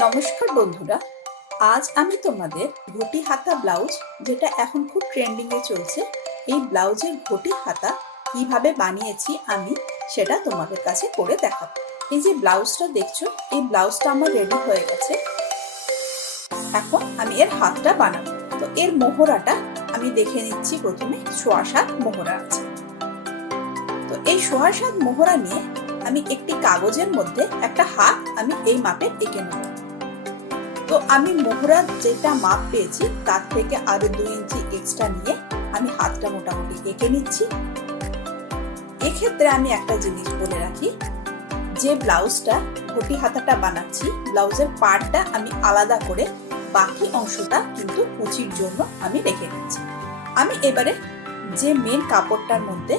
নমস্কার বন্ধুরা, আজ আমি তোমাদের ঘটি হাতা ব্লাউজ, যেটা এখন খুব ট্রেন্ডিং এ চলছে, এই ব্লাউজের ঘটি হাতা কিভাবে বানিয়েছি আমি সেটা তোমাদের কাছে করে দেখাবো। এই যে ব্লাউজটা দেখছো, এই ব্লাউজটা আমার রেডি হয়ে গেছে। এখন আমি এর হাতটা বানাবো। তো এর মোহরাটা আমি দেখে নিচ্ছি। প্রথমে ৭.৫ মোহরা আছে। তো এই ৭.৫ মোহরা নিয়ে আমি একটি কাগজের মধ্যে একটা হাত আমি এই মাপে এঁকে নেব। তো আমি মোহরার যেটা মাপ পেয়েছি তার থেকে আরো ২ ইঞ্চি এক্সট্রা নিয়ে আমি হাতটা মোটামুটি এঁকে নিচ্ছি। এক্ষেত্রে আমি একটা জিনিস বলে রাখি, যে ব্লাউজটা ঘটি হাতাটা বানাচ্ছি, ব্লাউজের পাড়টা আমি আলাদা করে বাকি অংশটা কিন্তু কুচির জন্য আমি রেখে দিচ্ছি। আমি এবারে যে মেন কাপড়টার মধ্যে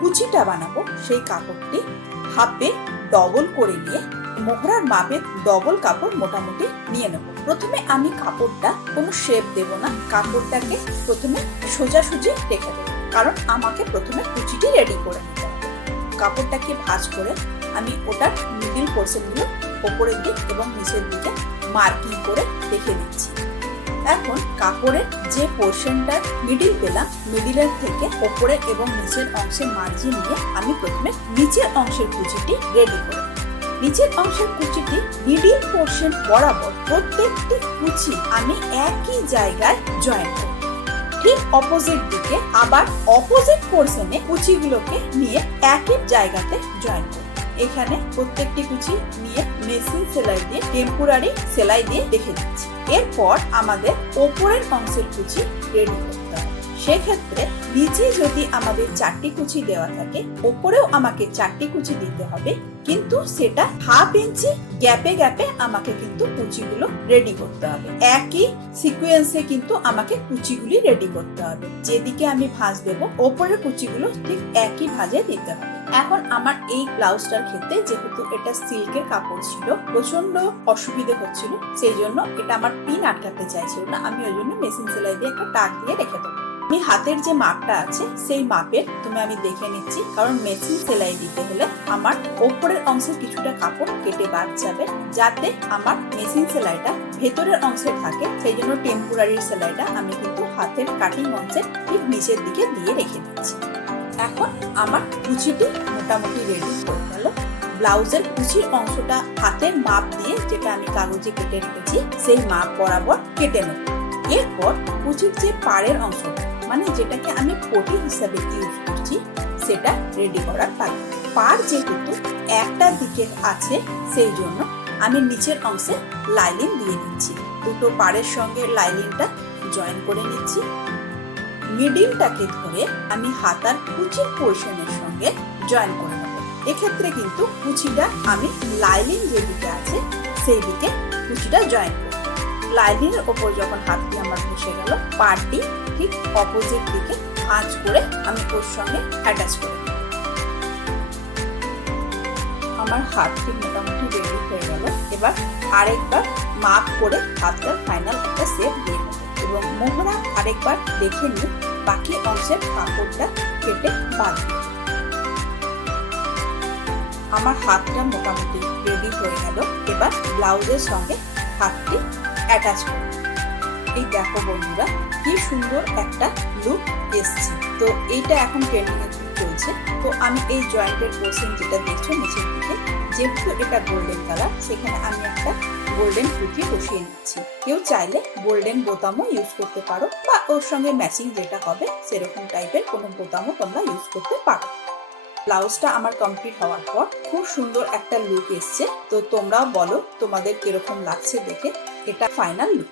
কুচিটা বানাবো, সেই কাপড়টি হাফে ডবল করে নিয়ে মোহরার মাপে ডবল কাপড় মোটামুটি নিয়ে নেব। প্রথমে আমি কাপড়টা কোনো শেপ দেব না, কাপড়টাকে প্রথমে সোজাসুজি রেখে দেবো, কারণ আমাকে প্রথমে কুচিটি রেডি করে নিতে হবে। কাপড়টাকে ভাঁজ করে আমি ওটার মিডিল পোর্শনগুলো ওপরের দিক এবং নিচের দিকে মার্কিং করে রেখে দিচ্ছি। এখন কাপড়ের যে পোর্শনটা মিডিল পেলাম, মিডিলের থেকে ওপরে এবং নিচের অংশের মার্জিন নিয়ে আমি প্রথমে নিচের অংশের কুচিটি রেডি করব। নিচের অংশের কুচিটি মিডিল পোর্শন বরাবর প্রত্যেকটি কুচি আমি একই জায়গায় জয়েন করব। ঠিক অপোজিট দিকে আবার অপোজিট পোর্শনে কুচিগুলোকে নিয়ে একই জায়গাতে জয়েন করব। এখানে প্রত্যেকটি কুচি নিয়ে মেশিন সেলাই দিয়ে টেম্পোরারি সেলাই দিয়ে রেখে দিচ্ছি। এরপর আমাদের ওপরের অংশের কুচি রেডি করতে হবে। সেক্ষেত্রে নিচে যদি আমাদের 4টি কুচি দেওয়া থাকে, ওপরেও আমাকে 4টি কুচি দিতে হবে, কিন্তু সেটা হাফ ইঞ্চি গ্যাপে গ্যাপে আমাকে কিন্তু কুচিগুলো রেডি করতে হবে। একই সিকোয়েন্সে কিন্তু আমাকে কুচিগুলি রেডি করতে হবে। যেদিকে আমি ভাঁজ দেবো, ওপরের কুচিগুলো ঠিক একই ভাঁজে দিতে হবে। এখন আমার এই ব্লাউজটার ক্ষেত্রে যেহেতু এটা সিল্কের কাপড় ছিল, প্রচন্ড অসুবিধে হচ্ছিল, সেই জন্য এটা আমার পিন আটকাতে চাইছিল না। আমি ওই জন্য মেশিন সেলাই দিয়ে একটা টাক দিয়ে রেখে দেবো। আমি হাতের যে মাপটা আছে সেই মাপের তুমি আমি দেখে নিচ্ছি, কারণ মেশিন সেলাই দিতে হলে আমার ওপরের অংশের কিছুটা কাপড় কেটে বাদ যাবে, যাতে আমার মেশিন সেলাইটা ভেতরের অংশে থাকে। সেই জন্য টেম্পোরারি সেলাইটা আমি কিন্তু হাতের কাটিং অংশে ঠিক নিচের দিকে দিয়ে রেখে দিচ্ছি। এখন আমার কুচিটি মোটামুটি রেডি হয়ে গেল। ব্লাউজের কুচির অংশটা হাতের মাপ দিয়ে, যেটা আমি কাগজে কেটে রেখেছি, সেই মাপ বরাবর কেটে নেব। এরপর কুচির যে পাড়ের অংশটা, মানে যেটাকে আমি পটি হিসাবে ইউজ করছি, সেটা রেডি করার পালা। পাড় যেহেতু একটা দিকে আছে, সেই জন্য আমি নিচের অংশে লাইনিং দিয়ে নিচ্ছি। দুটো পাড়ের সঙ্গে লাইনিংটা জয়েন করে নিচ্ছি। মিডিলটাকে ধরে আমি হাতার কুচির পোর্শনের সঙ্গে জয়েন করে নেব। এক্ষেত্রে কিন্তু কুচিটা আমি লাইনিং যেদিকে আছে সেই দিকে কুচিটা জয়েন করব। লাইনিংয়ের ওপর যখন হাতটি আমার বসে গেল, পাড়টি ঠিক অপোজিট দিকে ভাঁজ করে আমি ওর সঙ্গে অ্যাটাচ করে নেব। আমার হাতটি মোটামুটি রেডি হয়ে গেল। এবার আরেকবার মাপ করে হাতটার ফাইনাল একটা শেপ দিয়ে নেব এবং মোহরা আরেকবার দেখে নিয়ে বাকি অংশের কাপড়টা কেটে বাদ দেব। আমার হাতটা মোটামুটি রেডি হয়ে গেল। এবার ব্লাউজের সঙ্গে হাতটি অ্যাটাচ করব। এই দেখো বন্ধুরা, কি সুন্দর একটা লুক এসছে। তো এইটা এখন ট্রেন্ডিং এ চলছে। তো আমি এই জয়েন্টের পোর্শন যেটা দেখছো নিচের দিকে, যেহেতু এটা গোল্ডেন কালার, সেখানে আমি একটা গোল্ডেন কুচি বসিয়ে নিচ্ছি। কেউ চাইলে গোল্ডেন বোতামও ইউজ করতে পারো, বা ওর সঙ্গে ম্যাচিং যেটা হবে সেরকম টাইপের কোনো বোতামও তোমরা ইউজ করতে পারো। ব্লাউজটা আমার কমপ্লিট হওয়ার পর খুব সুন্দর একটা লুক এসছে। তো তোমরাও বলো তোমাদের কিরকম লাগছে দেখে। এটা ফাইনাল লুক।